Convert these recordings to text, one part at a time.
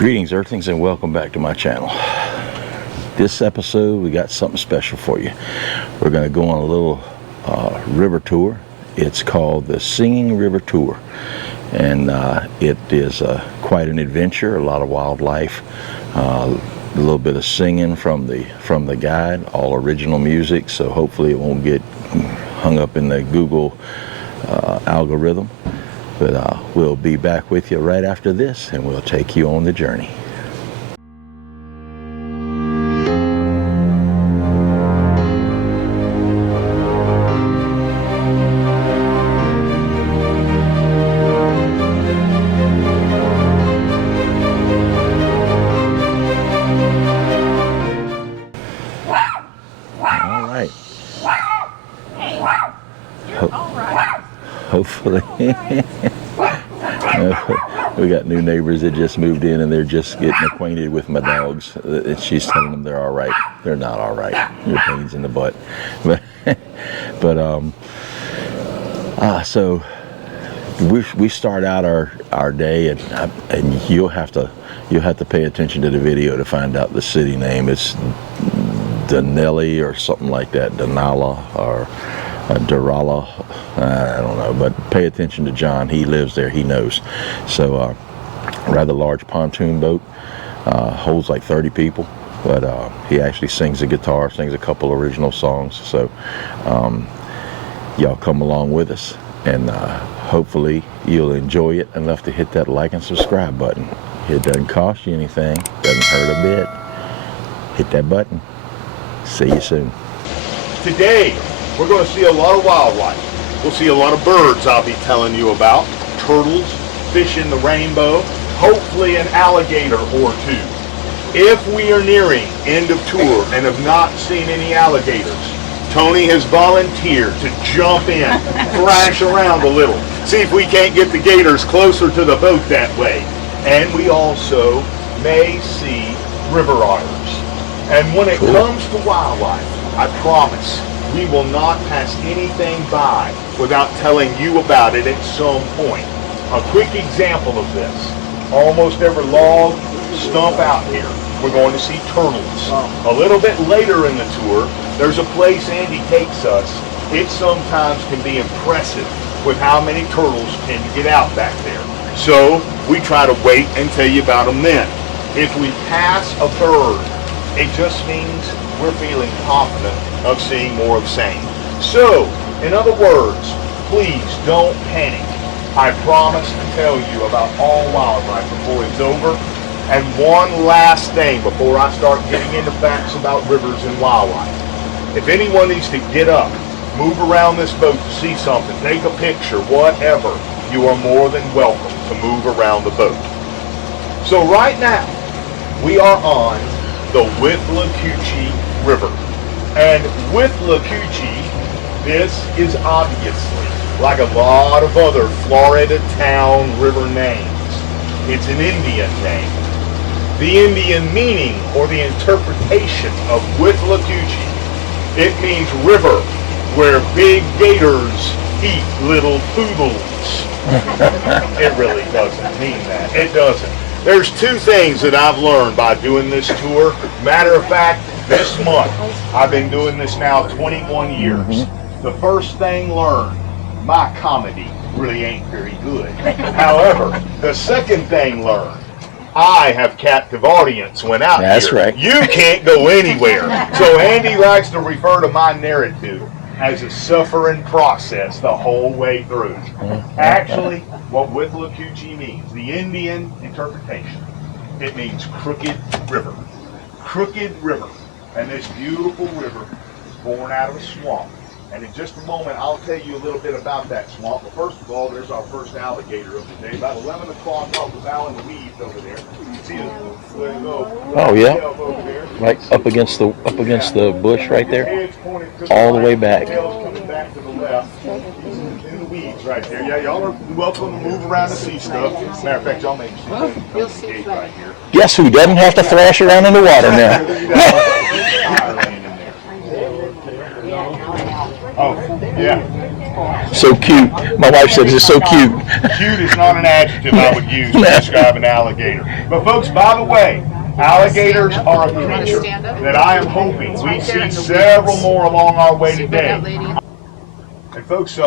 Greetings Earthlings and welcome back to my channel. This episode we got something special for you. We're going to go on a little river tour. It's called the Singing River Tour, and it is quite an adventure. A lot of wildlife, a little bit of singing from the guide, all original music, so hopefully it won't get hung up in the Google algorithm. But we'll be back with you right after this, and we'll take you on the journey. All right. Hopefully. We got new neighbors that just moved in and they're just getting acquainted with my dogs. She's telling them they're all right. They're not all right. They're pains in the butt. So we start out our day, and you'll have to pay attention to the video to find out the city name. It's Dunnellon or something like that, Dunnellon or Dunnellon, I don't know, but pay attention to John. He lives there, he knows. So rather large pontoon boat, holds like 30 people, but he actually sings the guitar, sings a couple original songs. So y'all come along with us, and hopefully you'll enjoy it enough to hit that like and subscribe button. It doesn't cost you anything, doesn't hurt a bit. Hit that button. See you soon. Today we're going to see a lot of wildlife. We'll see a lot of birds I'll be telling you about, turtles, fish in the rainbow, hopefully an alligator or two. If we are nearing end of tour and have not seen any alligators, Tony has volunteered to jump in, thrash around a little, see if we can't get the gators closer to the boat that way. And we also may see river otters. And when it comes to wildlife, I promise we will not pass anything by without telling you about it at some point. A quick example of this: almost every log, stump out here, we're going to see turtles. A little bit later in the tour, there's a place Andy takes us. It sometimes can be impressive with how many turtles can get out back there. So we try to wait and tell you about them then. If we pass a bird, it just means we're feeling confident of seeing more of same. So, in other words, please don't panic. I promise to tell you about all wildlife before it's over. And one last thing before I start getting into facts about rivers and wildlife. If anyone needs to get up, move around this boat to see something, take a picture, whatever, you are more than welcome to move around the boat. So right now, we are on the Withlacoochee River. And Withlacoochee, this is obviously, like a lot of other Florida town river names, it's an Indian name. The Indian meaning or the interpretation of Withlacoochee, it means river where big gators eat little poodles. It really doesn't mean that. It doesn't. There's two things that I've learned by doing this tour. Matter of fact, this month, I've been doing this now 21 years. The first thing learned, my comedy really ain't very good. However, the second thing learned, I have captive audience when out That's here. right. You can't go anywhere. So Andy likes to refer to my narrative as a suffering process the whole way through. Actually, what Withlacoochee means, the Indian interpretation, it means crooked river. Crooked river. And this beautiful river is born out of a swamp. And in just a moment, I'll tell you a little bit about that swamp. But first of all, there's our first alligator of the day. About 11 o'clock off the bow in the weeds over there. You can see the Oh yeah, over there. right up against the bush right there, all the way back. Tail's coming back to the left. He's in the weeds right there. Yeah, y'all are welcome to move around and see stuff. Matter of fact, y'all may see the gate right here. Guess who doesn't have to thrash around in the water now? Oh, yeah. So cute. My wife said it's so cute. Cute is not an adjective I would use to describe an alligator. But folks, by the way, alligators are a creature that I am hoping we see several more along our way today. And folks,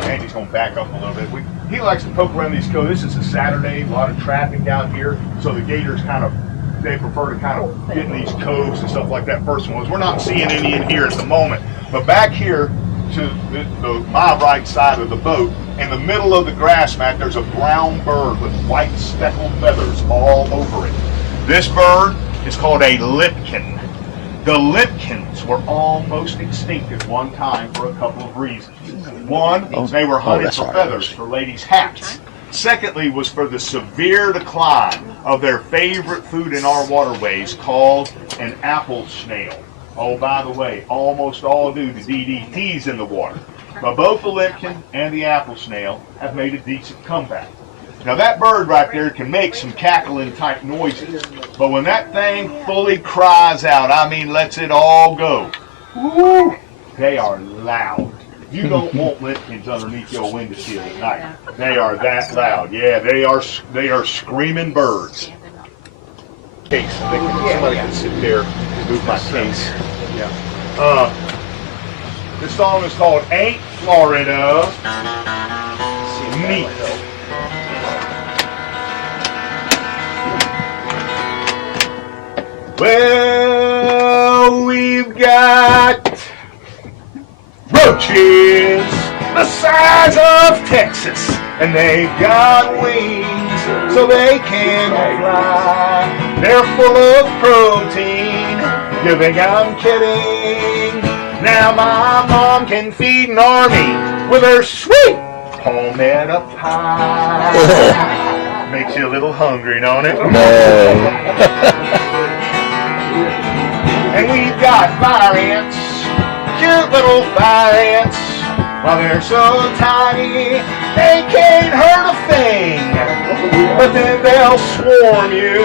Andy's going to back up a little bit. He likes to poke around these coves. This is a Saturday, a lot of traffic out here, so the gators they prefer to kind of get in these coves and stuff like that first one. We're not seeing any in here at the moment. But back here to my right side of the boat, in the middle of the grass mat, there's a brown bird with white speckled feathers all over it. This bird is called a lipkin. The lipkins were almost extinct at one time for a couple of reasons. One, they were hunted for feathers for ladies' hats. Secondly, was for the severe decline of their favorite food in our waterways called an apple snail. Oh, by the way, almost all due to DDTs in the water. But both the lipkin and the apple snail have made a decent comeback. Now that bird right there can make some cackling type noises, but when that thing fully cries out, I mean lets it all go, woo, they are loud. You don't want lipkins underneath your windowsill at night. They are that loud. Yeah, they are screaming birds. Case, somebody can sit there and move my case. Yeah. This song is called Ain't Florida Neat. Well, we've got roaches the size of Texas, and they've got wings so they can fly. They're full of protein. You think I'm kidding? Now my mom can feed an army with her sweet palmetto pie. Makes you a little hungry, don't it? No. And we've got fire ants, cute little fire ants. While they're so tiny, they can't hurt a thing. But then they'll swarm you.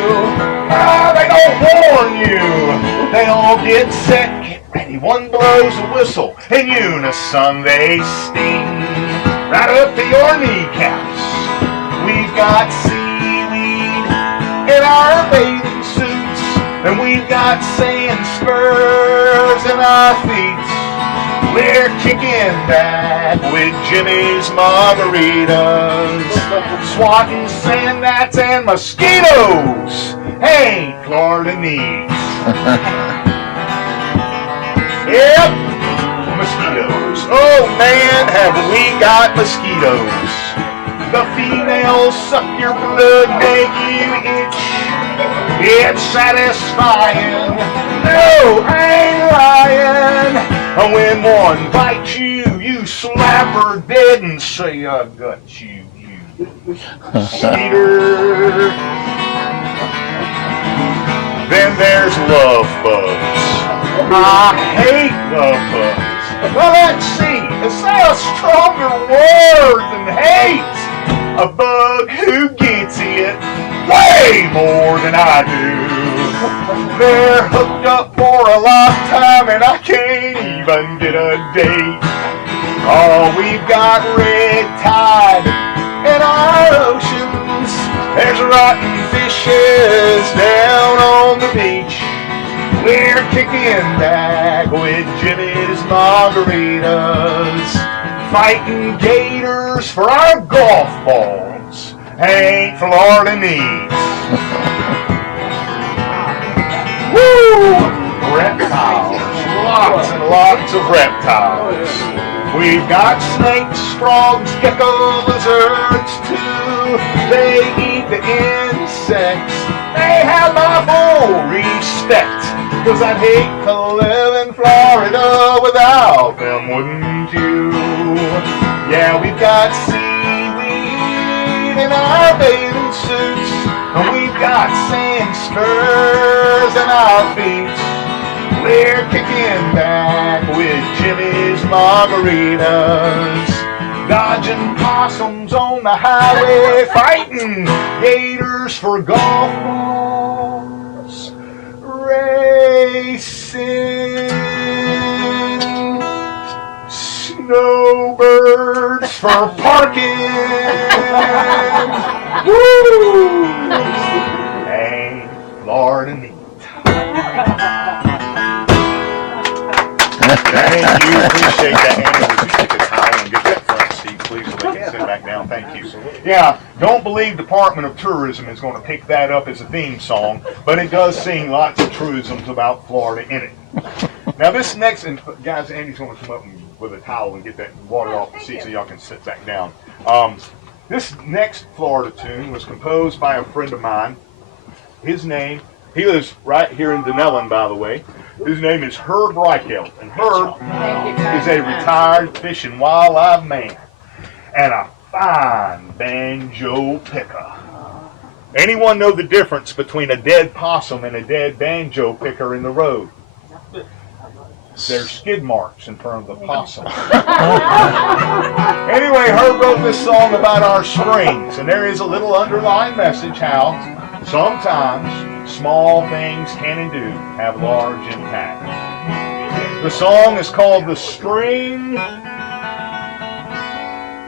They don't warn you. They all get set. Get ready. One blows a whistle. In unison they sting. Right up to your kneecaps. We've got seaweed in our bathing suits. And we've got sand spurs in our feet. We're kicking back with Jimmy's margaritas, swatting sand gnats and mosquitoes. Hey, Florida needs. Yep, mosquitoes. Oh man, have we got mosquitoes. The females suck your blood, make you itch. It's satisfying. No, I ain't lying. When one bites you, you slap her dead and say, I got you, you cheater. Then there's love bugs. I hate love bugs. Well, let's see. Is that a stronger word than hate? A bug who gets it way more than I do. They're hooked up for a lifetime and I can't even get a date. Oh, we've got red tide in our oceans. There's rotten fishes down on the beach. We're kicking back with Jimmy's margaritas, fighting gators for our golf balls. Ain't Florida needs. Woo! Reptiles. Lots and lots of reptiles. We've got snakes, frogs, geckos, lizards too. They eat the insects. They have my full respect. 'Cause I'd hate to live in Florida without them, wouldn't you? Yeah, we've got seaweed in our bathing suits. And we've got sand spurs in our feet. We're kicking back with Jimmy's margaritas, dodging possums on the highway, fighting gators for golf balls, racing snowbirds for parking. Woo! Hey, Florida neat. Thank you. Appreciate that. Andy, would you take a towel and get that front seat, please, so they can sit back down? Thank you. Yeah, don't believe Department of Tourism is going to pick that up as a theme song, but it does sing lots of truisms about Florida in it. Now this next, and guys, Andy's going to come up with a towel and get that water off the seat so y'all can sit back down. This next Florida tune was composed by a friend of mine. His name, he lives right here in Dunnellon, by the way. His name is Herb Reichelt, and Herb is a retired fish and wildlife man and a fine banjo picker. Anyone know the difference between a dead possum and a dead banjo picker in the road? There's skid marks in front of the possum. Anyway, Herb wrote this song about our springs, and there is a little underlying message how sometimes small things can and do have large impact. The song is called "The Spring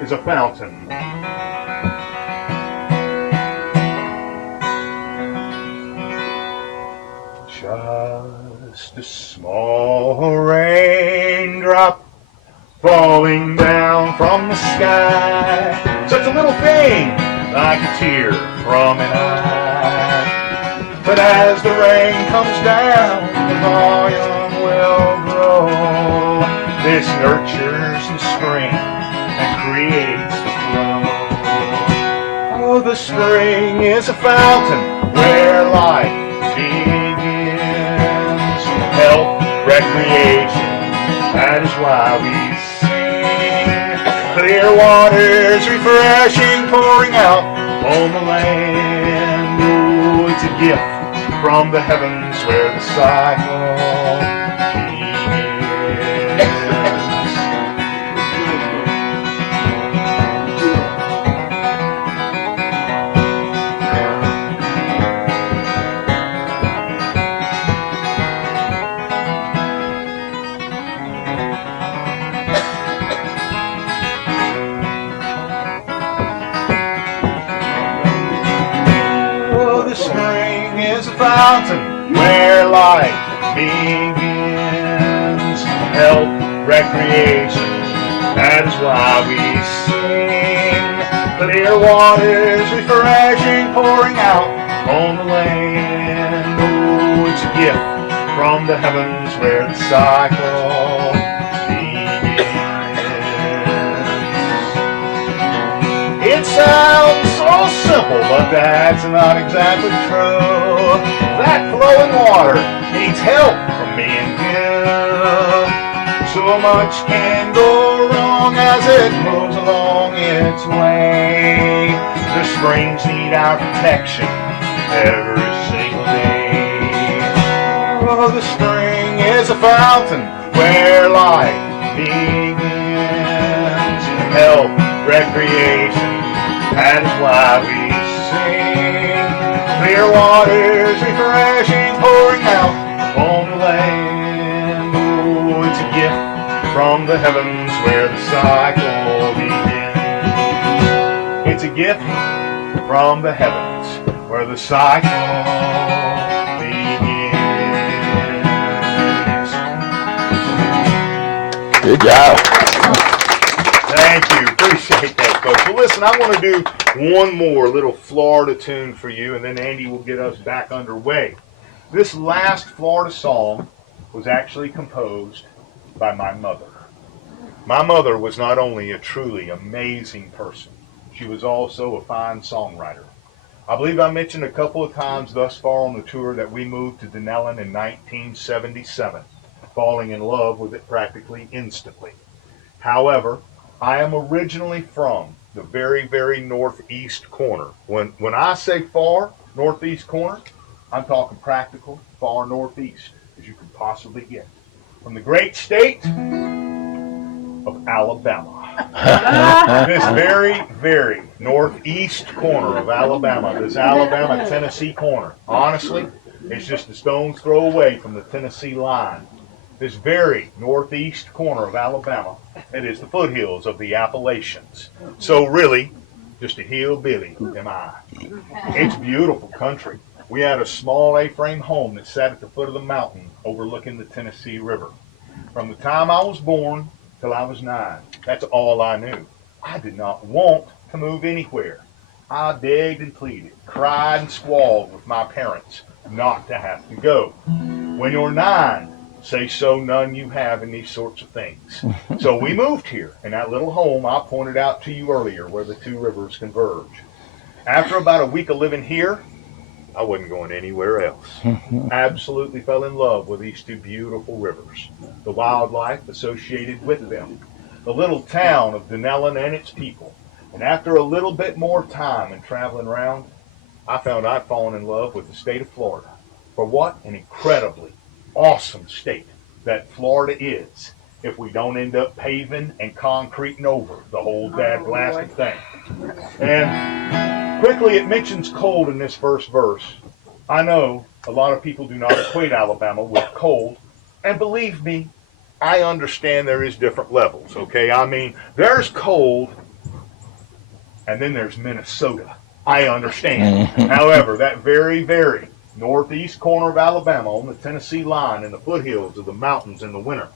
is a Fountain." Just a small raindrop falling down from the sky, such a little thing like a tear from an eye. But as the rain comes down, the volume will grow. This nurtures the spring and creates the flow. Oh, the spring is a fountain where life begins. Health, recreation, that is why we sing. Clear waters, refreshing, pouring out on the land. Oh, it's a gift from the heavens where the cycle begins. Fountain where life begins. Health, recreation, that is why we sing. Clear waters, refreshing, pouring out on the land. Oh, it's a gift from the heavens where the cycle begins. It sounds so simple, but that's not exactly true. That flowing water needs help from me and you. So much can go wrong as it moves along its way. The springs need our protection every single day. Oh, the spring is a fountain where life begins. Health, recreation, that is why we sing. Clear waters, refreshing, pouring out on the land. Oh, it's a gift from the heavens where the cycle begins. It's a gift from the heavens where the cycle begins. Good job. Thank you. Appreciate that, folks. Well, listen, I want to do one more little Florida tune for you, and then Andy will get us back underway. This last Florida song was actually composed by my mother. My mother was not only a truly amazing person, she was also a fine songwriter. I believe I mentioned a couple of times thus far on the tour that we moved to Dunnellon in 1977, falling in love with it practically instantly. However, I am originally from the very, very northeast corner. When I say far northeast corner, I'm talking practical far northeast as you can possibly get. From the great state of Alabama. This very, very northeast corner of Alabama, this Alabama-Tennessee corner. Honestly, it's just a stone's throw away from the Tennessee line. this very northeast corner of Alabama, it is the foothills of the Appalachians. So really, just a hillbilly am I. It's beautiful country. We had a small A-frame home that sat at the foot of the mountain overlooking the Tennessee River. From the time I was born till I was 9, that's all I knew. I did not want to move anywhere. I begged and pleaded, cried and squalled with my parents not to have to go. When you're 9, say so none you have in these sorts of things. So we moved here in that little home I pointed out to you earlier where the two rivers converge. After about a week of living here, I wasn't going anywhere else. Absolutely fell in love with these two beautiful rivers, the wildlife associated with them, the little town of Dunnellon and its people. And after a little bit more time and traveling around, I found I'd fallen in love with the state of Florida. For what an incredibly awesome state that Florida is if we don't end up paving and concreting over the whole blasted thing. And quickly it mentions cold in this first verse. I know a lot of people do not equate Alabama with cold, and believe me, I understand there is different levels, okay? I mean, there's cold, and then there's Minnesota. I understand. However, that very, very northeast corner of Alabama on the Tennessee line in the foothills of the mountains in the winter,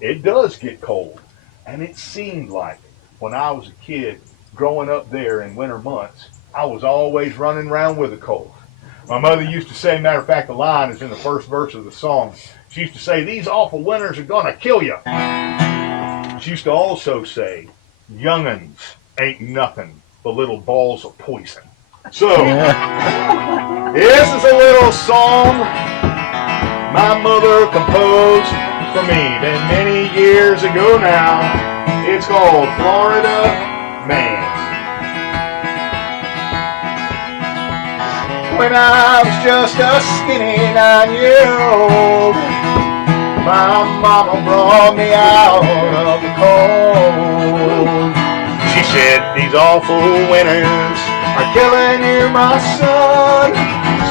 it does get cold. And it seemed like when I was a kid growing up there in winter months, I was always running around with a cold. My mother used to say, matter of fact, the line is in the first verse of the song. She used to say, these awful winters are going to kill you. She used to also say, young'uns ain't nothing but little balls of poison. So, this is a little song my mother composed for me many years ago now. It's called Florida Man. When I was just a skinny 9-year-old, my mama brought me out of the cold. She said, these awful winters are killing you, my son.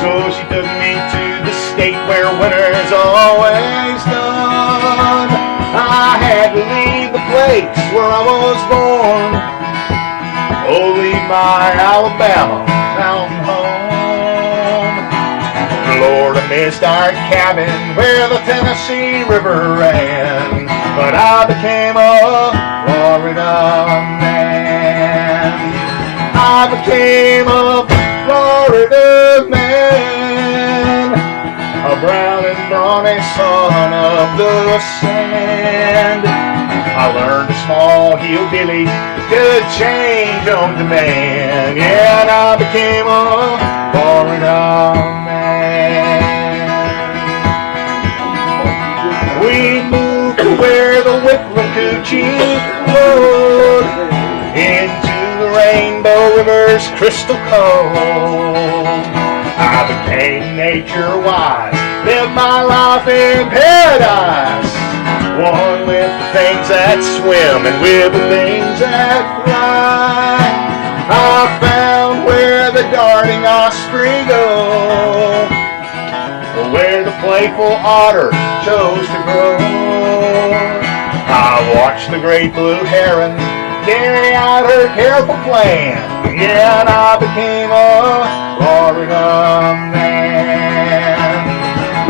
So she took me to the state where winter's always done. I had to leave the place where I was born. Oh, leave my Alabama mountain home. Lord, I missed our cabin where the Tennessee River ran, but I became a Florida man. I became a Florida man, a brown and brawny son of the sand. I learned a small hillbilly could change on demand. Yeah, and I became a Florida man. We moved to where the Withlacoochee flowed into the Rainbow River's crystal cold. I became nature-wise, lived my life in paradise, one with the things that swim and with the things that fly. I found where the darting osprey go, where the playful otter chose to grow. I watched the great blue heron carry out her careful plan. Yeah, and I became a Florida man.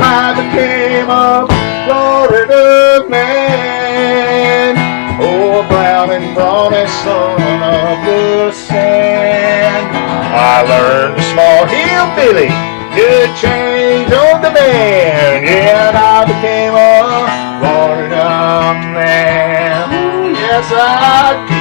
I became a Florida man. Oh, a brown and brawny son of the sand. I learned a small hillbilly could change on demand. Yeah, and I became a Florida man. Ooh, yes, I did.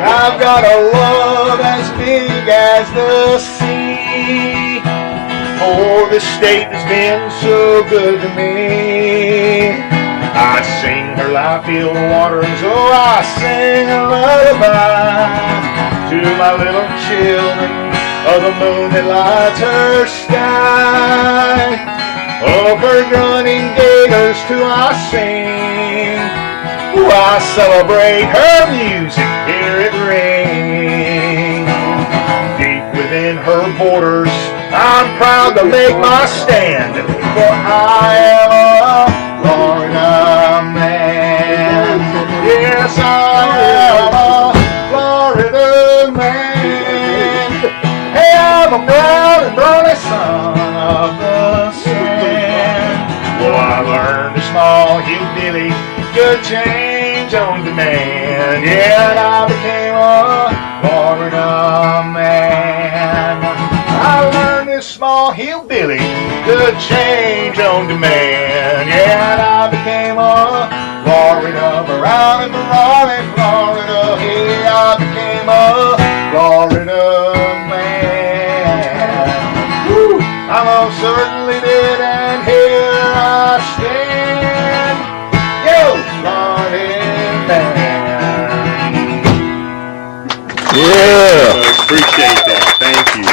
I've got a love as big as the sea for this state that's been so good to me. I sing her life-filled waters, oh, I sing a lullaby to my little children of the moon that lights her sky. Of her grunting gators too I sing, Ooh, I celebrate her music, hear it ring. Deep within her borders, I'm proud to make my stand, for I am a Florida man. Yes, I am a Florida man. Hey, I'm a proud and brawny son of the sand. Well, I learned a small hillbilly, good change on demand. Yeah, and I became a Florida man. I learned this small hillbilly, good change on demand. Yeah, and I became a Florida, around and Raleigh, Florida. Hey, I became a Florida man. Woo, I most certainly did, and here I stand. Yo, Florida man. Yeah. Appreciate that. Thank you.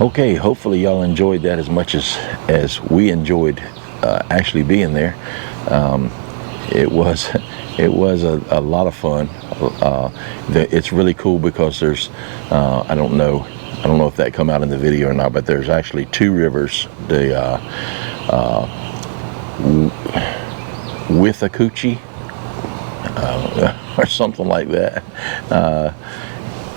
Okay, hopefully y'all enjoyed that as much as we enjoyed actually being there. It was it was a lot of fun. It's really cool because there's I don't know if that come out in the video or not, but there's actually two rivers. The Withlacoochee or something like that.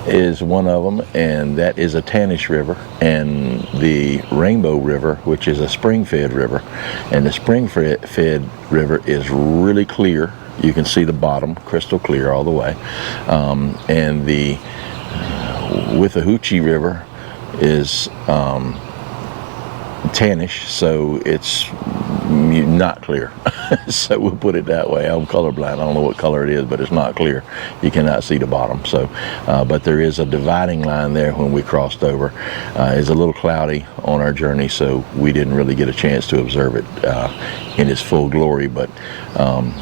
Is one of them, and that is a Tannish river, and the Rainbow River, which is a spring-fed river, and the spring-fed river is really clear. You can see the bottom, crystal clear all the way, and the Withlacoochee River is tannish, so it's not clear. So we'll put it that way. I'm colorblind. I don't know what color it is, but it's not clear. You cannot see the bottom. So, but there is a dividing line there when we crossed over. It's a little cloudy on our journey, so we didn't really get a chance to observe it in its full glory. But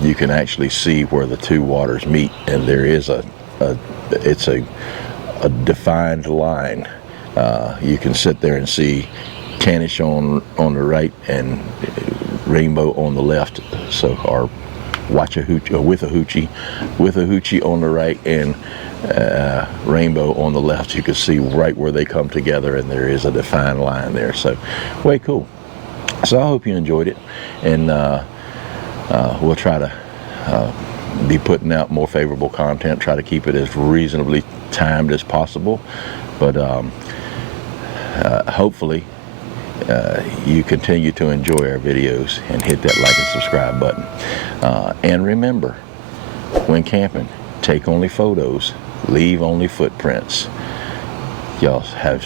you can actually see where the two waters meet, and there is it's a defined line. You can sit there and see Tannish on the right and Rainbow on the left. So our Withlacoochee on the right and Rainbow on the left. You can see right where they come together, and there is a defined line there. So way cool. So I hope you enjoyed it, and we'll try to be putting out more favorable content, try to keep it as reasonably timed as possible, but hopefully you continue to enjoy our videos and hit that like and subscribe button. And remember, when camping, take only photos, leave only footprints. Y'all have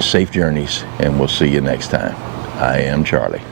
safe journeys, and we'll see you next time. I am Charlie.